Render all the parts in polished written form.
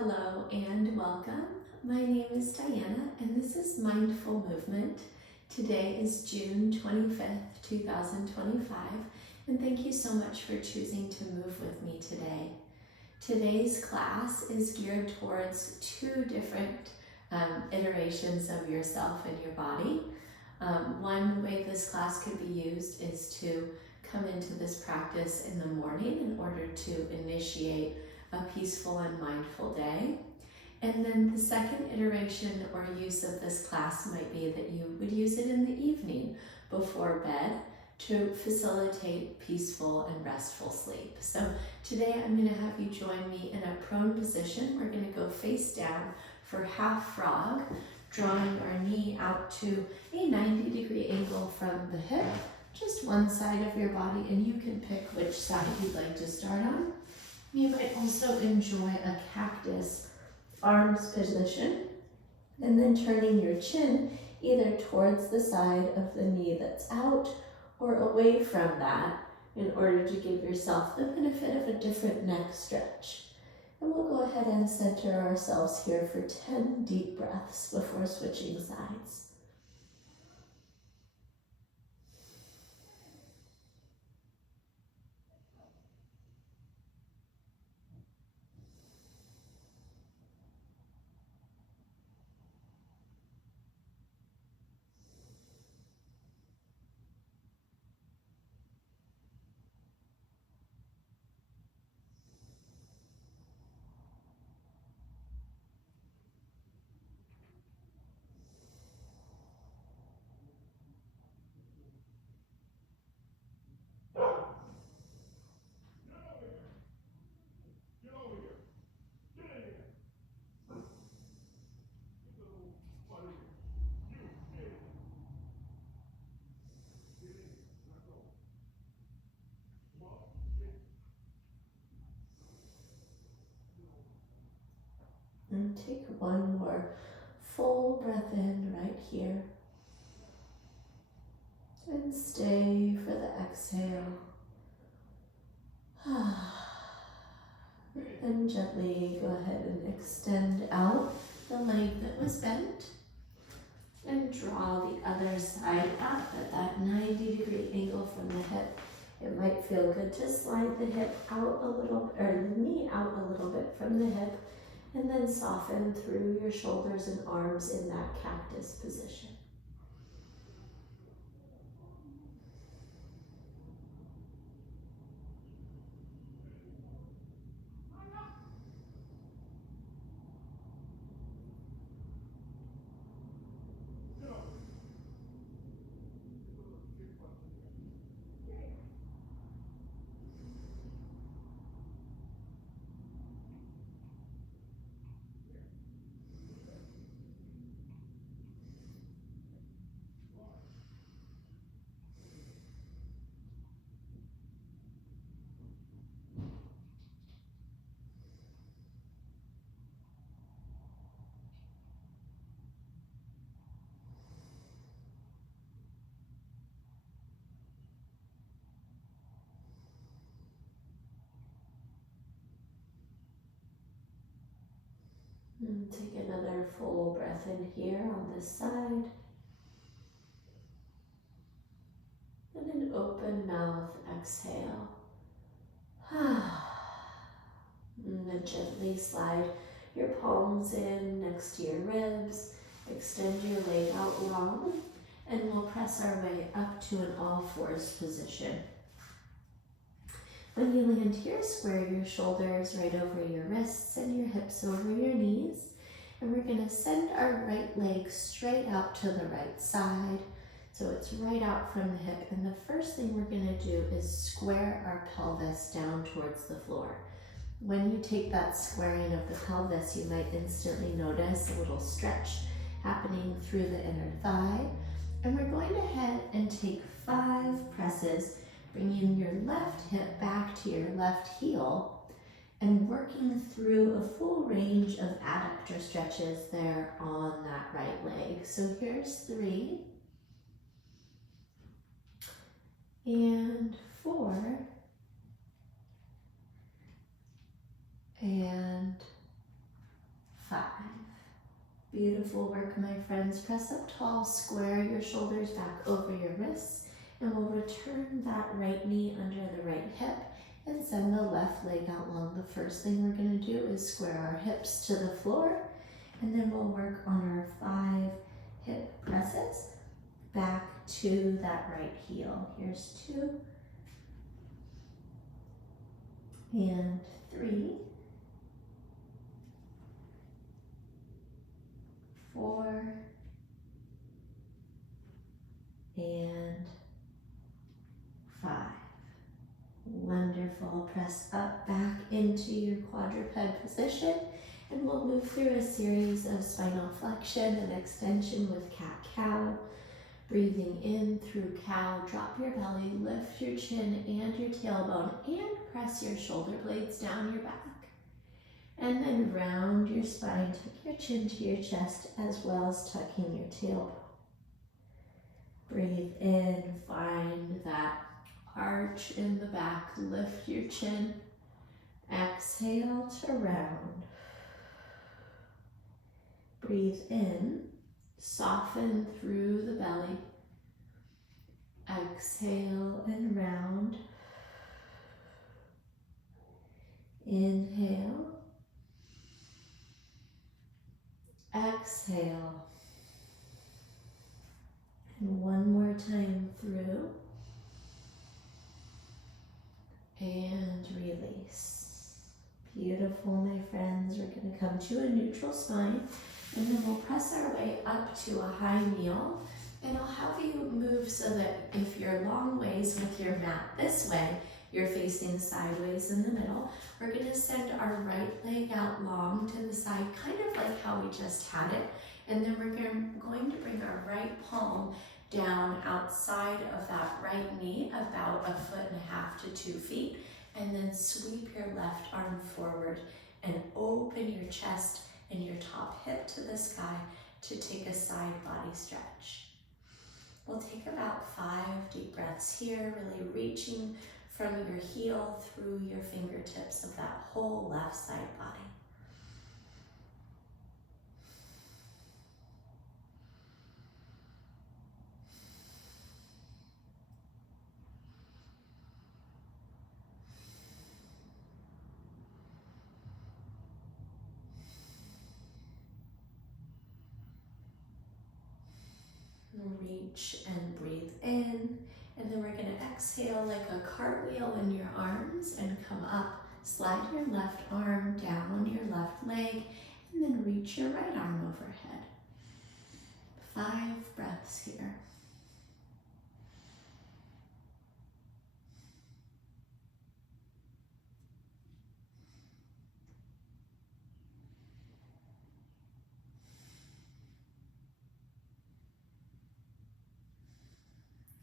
Hello and welcome. My name is Diana and this is Mindful Movement. Today is June 25th, 2025, and thank you so much for choosing to move with me today. Today's class is geared towards two different iterations of yourself and your body. One way this class could be used is to come into this practice in the morning in order to initiate a peaceful and mindful day. And then the second iteration or use of this class might be that you would use it in the evening before bed to facilitate peaceful and restful sleep. So today I'm going to have you join me in a prone position. We're going to go face down for half frog, drawing our knee out to a 90-degree angle from the hip, just one side of your body, and you can pick which side you'd like to start on. You might also enjoy a cactus arms position, and then turning your chin either towards the side of the knee that's out or away from that in order to give yourself the benefit of a different neck stretch. And we'll go ahead and center ourselves here for 10 deep breaths before switching sides. And take one more full breath in right here. And stay for the exhale. And gently go ahead and extend out the leg that was bent. And draw the other side up at that 90-degree angle from the hip. It might feel good to slide the hip out a little, or the knee out a little bit from the hip, and then soften through your shoulders and arms in that cactus position. And take another full breath in here on this side. And an open mouth exhale. And then gently slide your palms in next to your ribs. Extend your leg out long. And we'll press our way up to an all-fours position. When you land here, square your shoulders right over your wrists and your hips over your knees. And we're going to send our right leg straight out to the right side. So it's right out from the hip. And the first thing we're going to do is square our pelvis down towards the floor. When you take that squaring of the pelvis, you might instantly notice a little stretch happening through the inner thigh. And we're going to head and take 5 presses, bringing your left hip back to your left heel and working through a full range of adductor stretches there on that right leg. So here's 3 and 4 and Beautiful work, my friends. Press up tall, square your shoulders back over your wrists, and we'll return that right knee under the right hip and send the left leg out long. The first thing we're going to do is square our hips to the floor, and then we'll work on our 5 hip presses back to that right heel. Here's 2 and 3, 4, and 5. Wonderful. Press up back into your quadruped position, and we'll move through a series of spinal flexion and extension with cat-cow. Breathing in through cow, drop your belly, lift your chin and your tailbone, and press your shoulder blades down your back. And then round your spine, tuck your chin to your chest as well as tucking your tailbone. Breathe in, find that arch in the back, lift your chin. Exhale to round. Breathe in, soften through the belly. Exhale and round. Inhale. Exhale. And one more time through. And release. Beautiful, my friends. We're going to come to a neutral spine, and then we'll press our way up to a high kneel. And I'll have you move so that if you're long ways with your mat this way, you're facing sideways in the middle. We're going to send our right leg out long to the side, kind of like how we just had it. And then we're going to bring our right palm down outside of that right knee, about 1.5 to 2 feet. And then sweep your left arm forward and open your chest and your top hip to the sky to take a side body stretch. We'll take about 5 deep breaths here, really reaching from your heel through your fingertips of that whole left side body. Reach and breathe in, and then we're going to exhale like a cartwheel in your arms and come up. Slide your left arm down your left leg, and then reach your right arm overhead. 5 breaths here.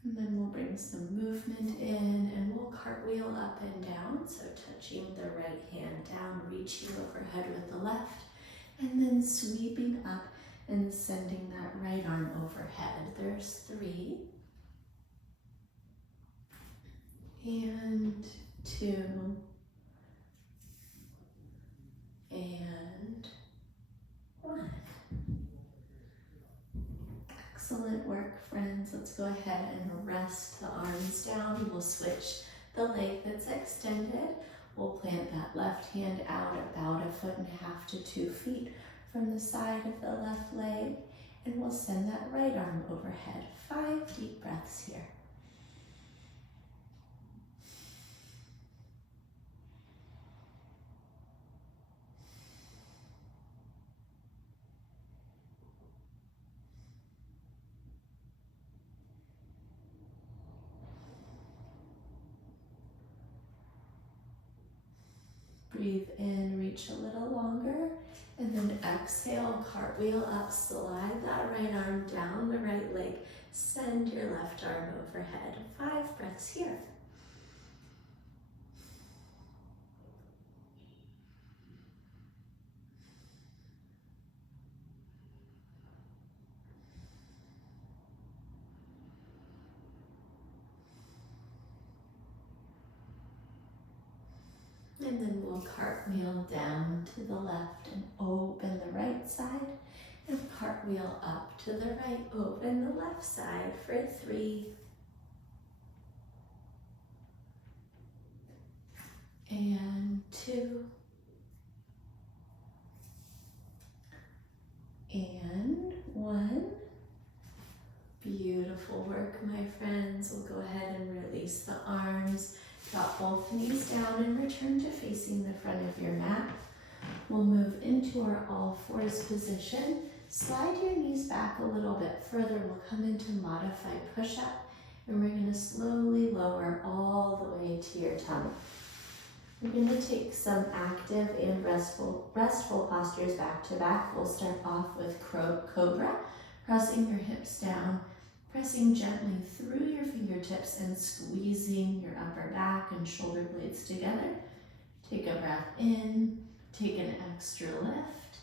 And then we'll bring some movement in, and we'll cartwheel up and down. So touching the right hand down, reaching overhead with the left, and then sweeping up and sending that right arm overhead. There's 3. And 2. And 1. Excellent work, friends. Let's go ahead and rest the arms down. We'll switch the leg that's extended. We'll plant that left hand out about 1.5 to 2 feet from the side of the left leg, and we'll send that right arm overhead. 5 deep breaths here. Breathe in, reach a little longer, and then exhale, cartwheel up, slide that right arm down the right leg, send your left arm overhead. 5 breaths here. And then we'll cartwheel down to the left and open the right side and cartwheel up to the right. Open the left side for 3. And 2. And 1. Beautiful work, my friends. We'll go ahead and release the arms. Drop both knees down and return to facing the front of your mat. We'll move into our all fours position. Slide your knees back a little bit further. We'll come into modified push-up, and we're going to slowly lower all the way to your tummy. We're going to take some active and restful postures back to back. We'll start off with cobra, pressing your hips down, pressing gently through your fingertips and squeezing your upper back and shoulder blades together. Take a breath in, take an extra lift,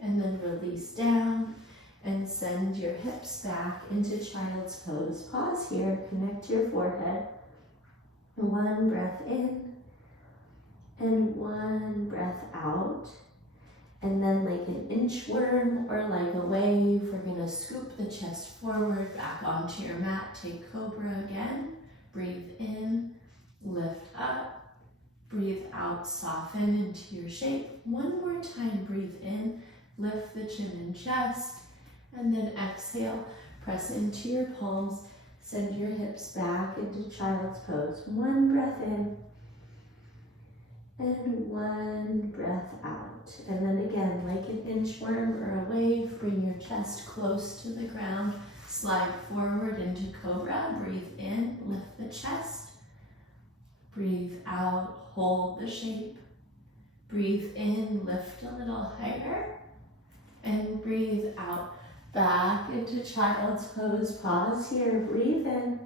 and then release down and send your hips back into child's pose. Pause here, connect your forehead. 1 breath in and 1 breath out. And then like an inchworm or like a wave, we're gonna scoop the chest forward back onto your mat. Take cobra again. Breathe in, lift up, breathe out, soften into your shape. 1 more time, breathe in, lift the chin and chest, and then exhale, press into your palms, send your hips back into child's pose. 1 breath in, and 1 breath out. And then again, like an inchworm or a wave, bring your chest close to the ground, slide forward into cobra, breathe in, lift the chest, breathe out, hold the shape, breathe in, lift a little higher, and breathe out, back into child's pose. Pause here, breathe in,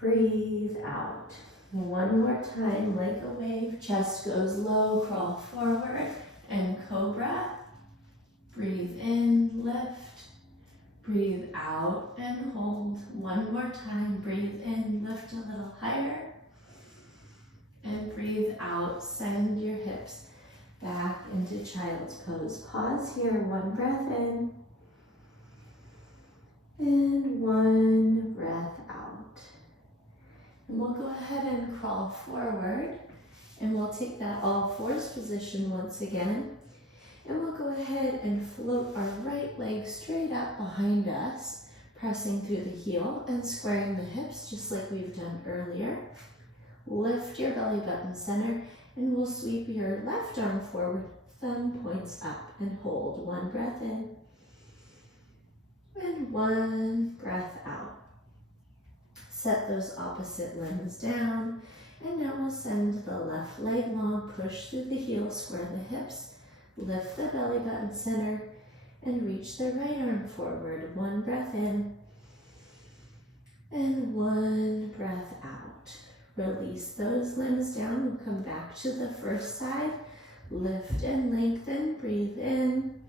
breathe out. 1 more time, like a wave, chest goes low, crawl forward, and cobra. Breathe in, lift, breathe out, and hold. 1 more time, breathe in, lift a little higher, and breathe out, send your hips back into child's pose. Pause here, 1 breath in, and 1 breath out. And we'll go ahead and crawl forward, and we'll take that all fours position once again. And we'll go ahead and float our right leg straight up behind us, pressing through the heel and squaring the hips just like we've done earlier. Lift your belly button center, and we'll sweep your left arm forward, thumb points up, and hold. 1 breath in, and 1 breath out. Set those opposite limbs down, and now we'll send the left leg long, push through the heel, square the hips, lift the belly button center, and reach the right arm forward. 1 breath in, and 1 breath out. Release those limbs down and come back to the first side. Lift and lengthen, breathe in,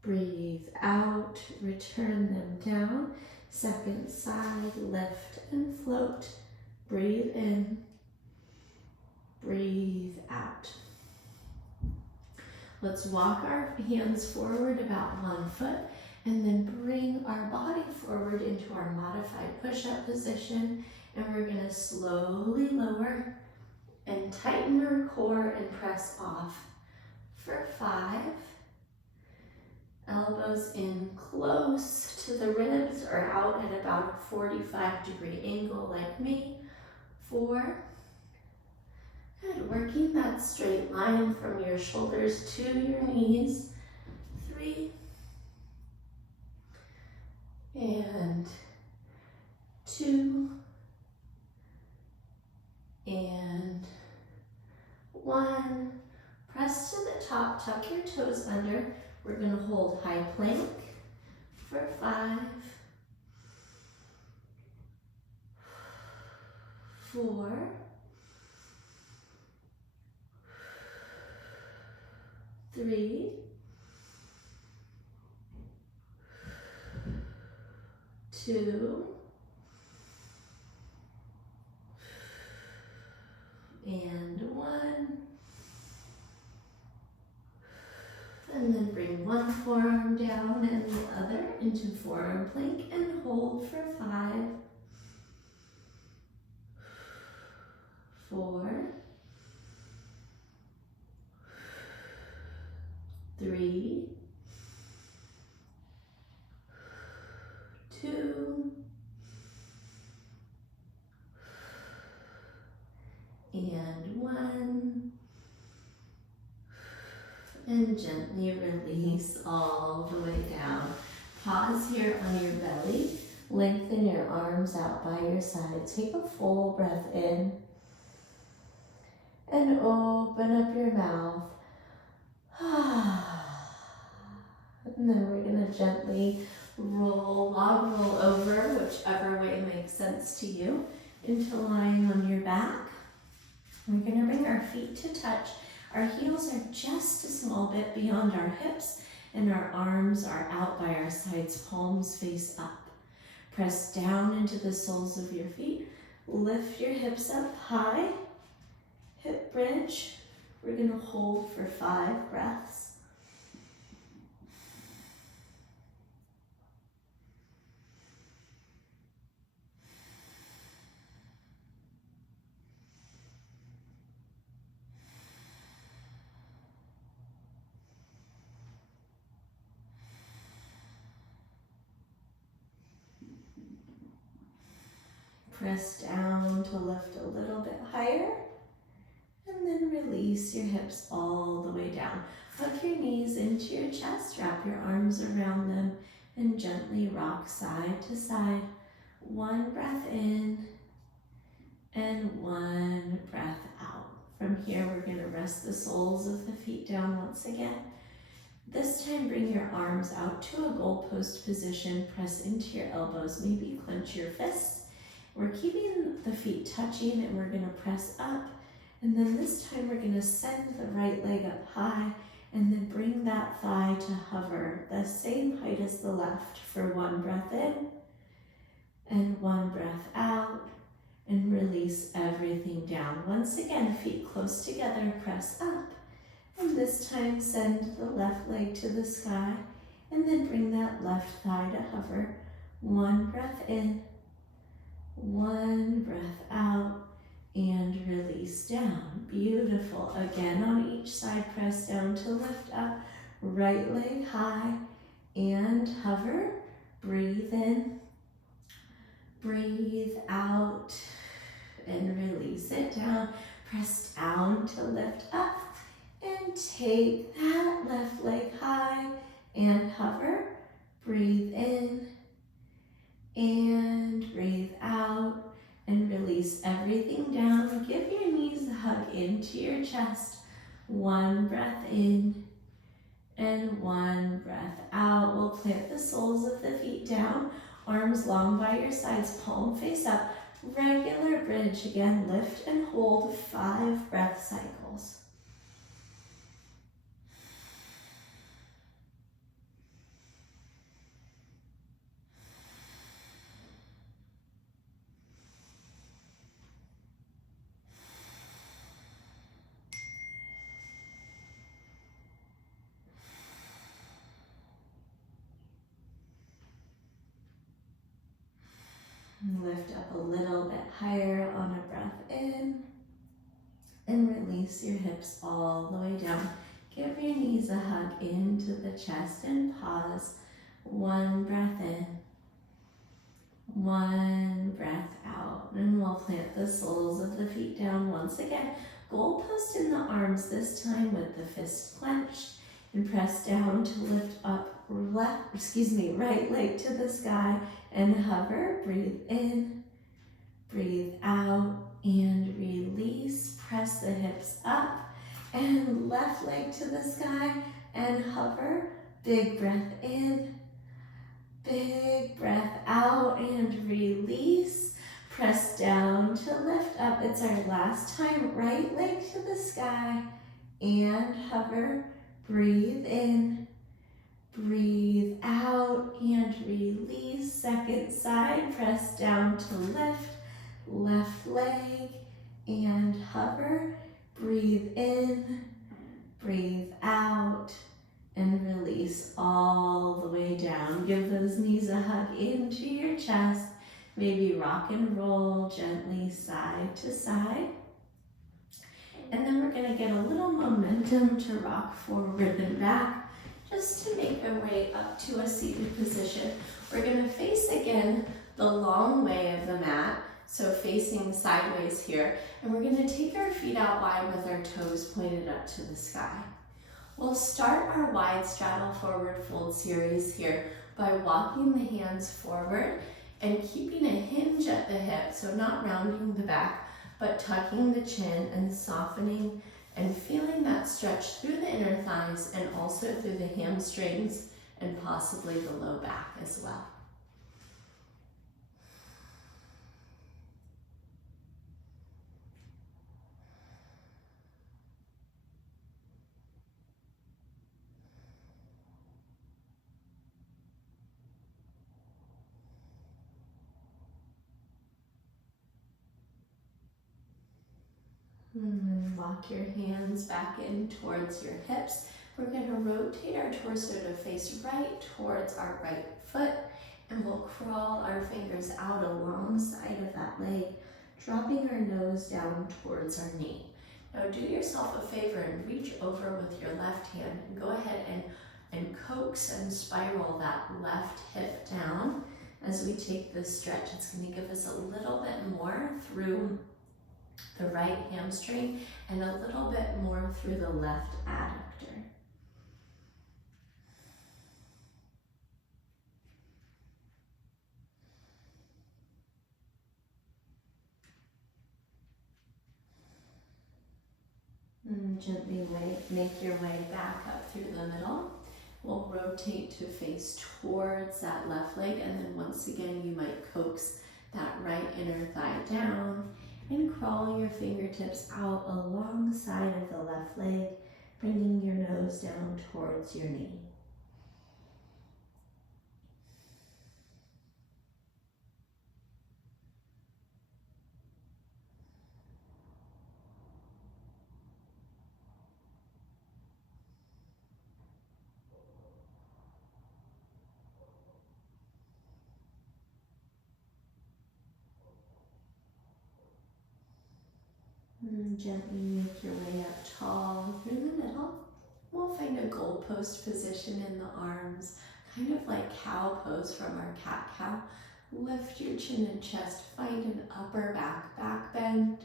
breathe out, return them down. Second side, lift and float, breathe in, breathe out. Let's walk our hands forward about 1 foot, and then bring our body forward into our modified push-up position, and we're gonna slowly lower and tighten our core and press off for 5. Elbows in close to the ribs or out at about a 45-degree angle like me. 4. Good, working that straight line from your shoulders to your knees. 3. And 2. And 1. Press to the top, tuck your toes under. We're going to hold high plank for 5, 4, 3, 2, and 1. And then breathe bring one forearm down and the other into forearm plank and hold for 5, 4, 3, 2, and 1. And gently release all the way down. Pause here on your belly. Lengthen your arms out by your side. Take a full breath in. And open up your mouth. And then we're going to gently log roll over, whichever way makes sense to you, into lying on your back. We're going to bring our feet to touch. Our heels are just a small bit beyond our hips, and our arms are out by our sides, palms face up. Press down into the soles of your feet. Lift your hips up high. Hip bridge. We're going to hold for 5 breaths. Press down to lift a little bit higher, and then release your hips all the way down. Hug your knees into your chest, wrap your arms around them, and gently rock side to side. 1 breath in, and 1 breath out. From here, we're going to rest the soles of the feet down once again. This time, bring your arms out to a goalpost position. Press into your elbows, maybe clench your fists. We're keeping the feet touching, and we're going to press up. And then this time we're going to send the right leg up high and then bring that thigh to hover the same height as the left for 1 breath in and 1 breath out, and release everything down. Once again, feet close together, press up. And this time send the left leg to the sky and then bring that left thigh to hover. 1 breath in, 1 breath out, and release down. Beautiful. Again, on each side, press down to lift up. Right leg high and hover. Breathe in, breathe out, and release it down. Press down to lift up, and take that left leg high and hover. Breathe in and breathe out, and release everything down. Give your knees a hug into your chest. 1 breath in and 1 breath out. We'll plant the soles of the feet down, arms long by your sides, palm face up. Regular bridge. Again, lift and hold 5 breath cycles. Lift up a little bit higher on a breath in, and release your hips all the way down. Give your knees a hug into the chest and pause. 1 breath in, 1 breath out, and we'll plant the soles of the feet down once again. Goalpost in the arms, this time with the fist clenched, and press down to lift up right leg to the sky and hover. Breathe in, breathe out, and release. Press the hips up and left leg to the sky and hover. Big breath in, big breath out, and release. Press down to lift up. It's our last time. Right leg to the sky and hover. Breathe in, breathe out, and release. Second side, press down to lift. Left leg and hover. Breathe in, breathe out, and release. Maybe rock and roll gently side to side. And then we're going to get a little momentum to rock forward and back, just to make our way up to a seated position. We're going to face again the long way of the mat, so facing sideways here. And we're going to take our feet out wide with our toes pointed up to the sky. We'll start our wide straddle forward fold series here by walking the hands forward and keeping a hinge at the hip, so not rounding the back, but tucking the chin and softening and feeling that stretch through the inner thighs and also through the hamstrings and possibly the low back as well. And then walk your hands back in towards your hips. We're going to rotate our torso to face right towards our right foot, and we'll crawl our fingers out alongside of that leg, dropping our nose down towards our knee. Now do yourself a favor and reach over with your left hand and go ahead and coax and spiral that left hip down as we take this stretch. It's going to give us a little bit more through the right hamstring and a little bit more through the left adductor. And gently make your way back up through the middle. We'll rotate to face towards that left leg, and then once again you might coax that right inner thigh down and crawl your fingertips out alongside of the left leg, bringing your nose down towards your knee. And gently make your way up tall through the middle. We'll find a goalpost position in the arms, kind of like cow pose from our cat-cow. Lift your chin and chest, find an upper back bend.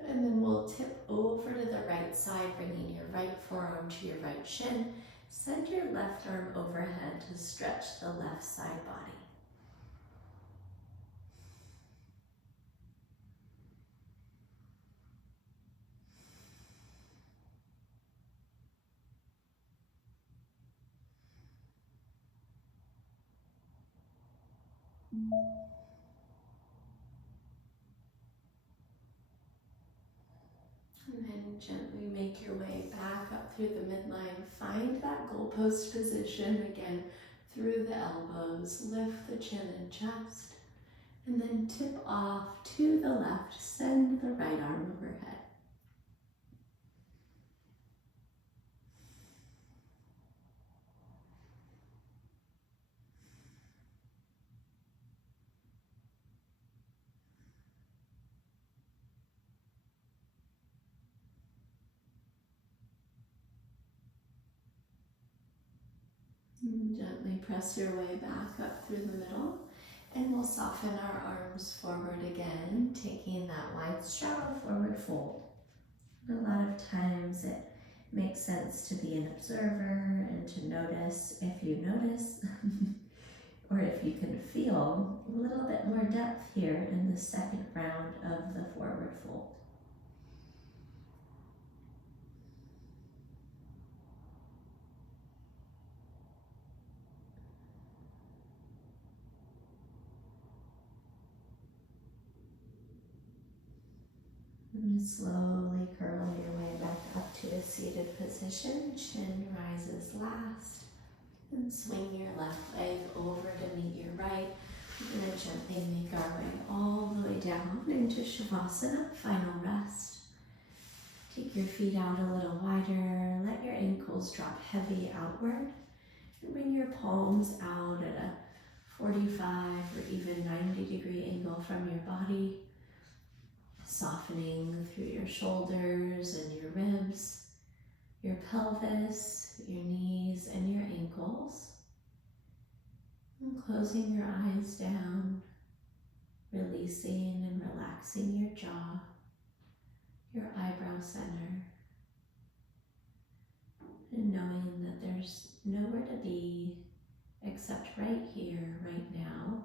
And then we'll tip over to the right side, bringing your right forearm to your right shin. Send your left arm overhead to stretch the left side body. And then gently make your way back up through the midline. Find that goalpost position again through the elbows. Lift the chin and chest. And then tip off to the left. Send the right arm overhead. And gently press your way back up through the middle, and we'll soften our arms forward again, taking that wide straddle forward fold. A lot of times it makes sense to be an observer and to notice if you notice, or if you can feel a little bit more depth here in the second round of the forward fold. And slowly curl your way back up to a seated position. Chin rises last. And swing your left leg over to meet your right. We're going to gently make our way all the way down into Shavasana, final rest. Take your feet out a little wider. Let your ankles drop heavy outward. And bring your palms out at a 45 or even 90-degree angle from your body, softening through your shoulders and your ribs, your pelvis, your knees, and your ankles. And closing your eyes down, releasing and relaxing your jaw, your eyebrow center, and knowing that there's nowhere to be except right here, right now,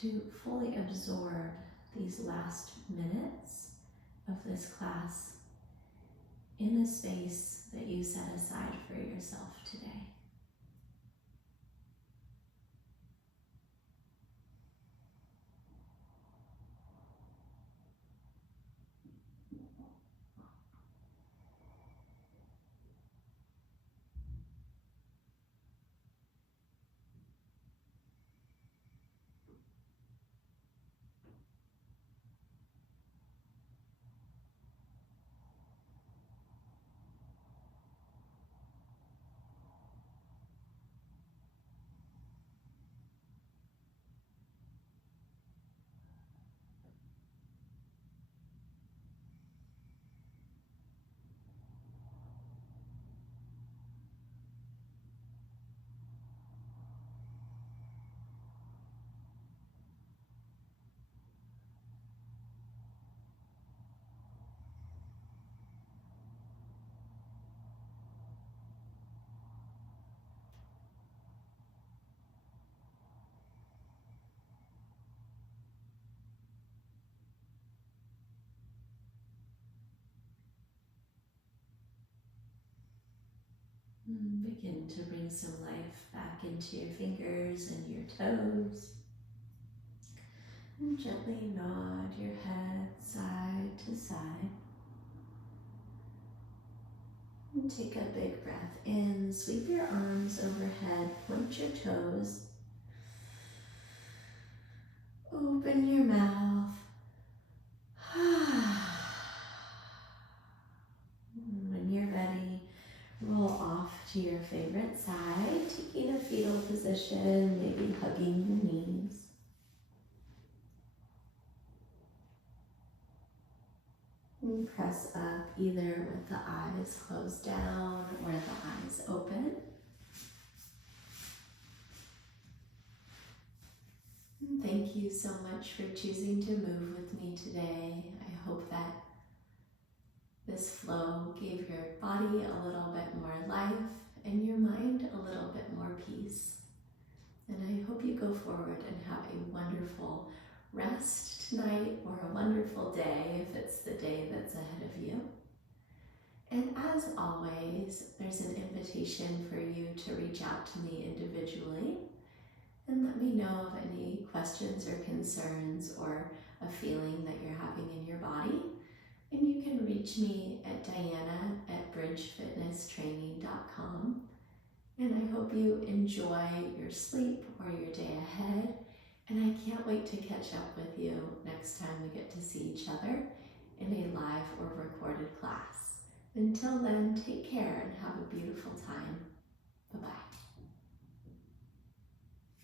to fully absorb these last minutes of this class in a space that you set aside for yourself today. Begin to bring some life back into your fingers and your toes. And gently nod your head side to side. And take a big breath in. Sweep your arms overhead. Point your toes. Open your mouth. When you're ready, roll off to your favorite side, taking a fetal position, maybe hugging the knees. And press up either with the eyes closed down or the eyes open. And thank you so much for choosing to move with me today. I hope that this flow gave your body a little bit more life and your mind a little bit more peace. And I hope you go forward and have a wonderful rest tonight or a wonderful day if it's the day that's ahead of you. And as always, there's an invitation for you to reach out to me individually and let me know of any questions or concerns or a feeling that you're having in your body. And you can reach me at diana@bridgefitnesstraining.com. And I hope you enjoy your sleep or your day ahead. And I can't wait to catch up with you next time we get to see each other in a live or recorded class. Until then, take care and have a beautiful time. Bye-bye.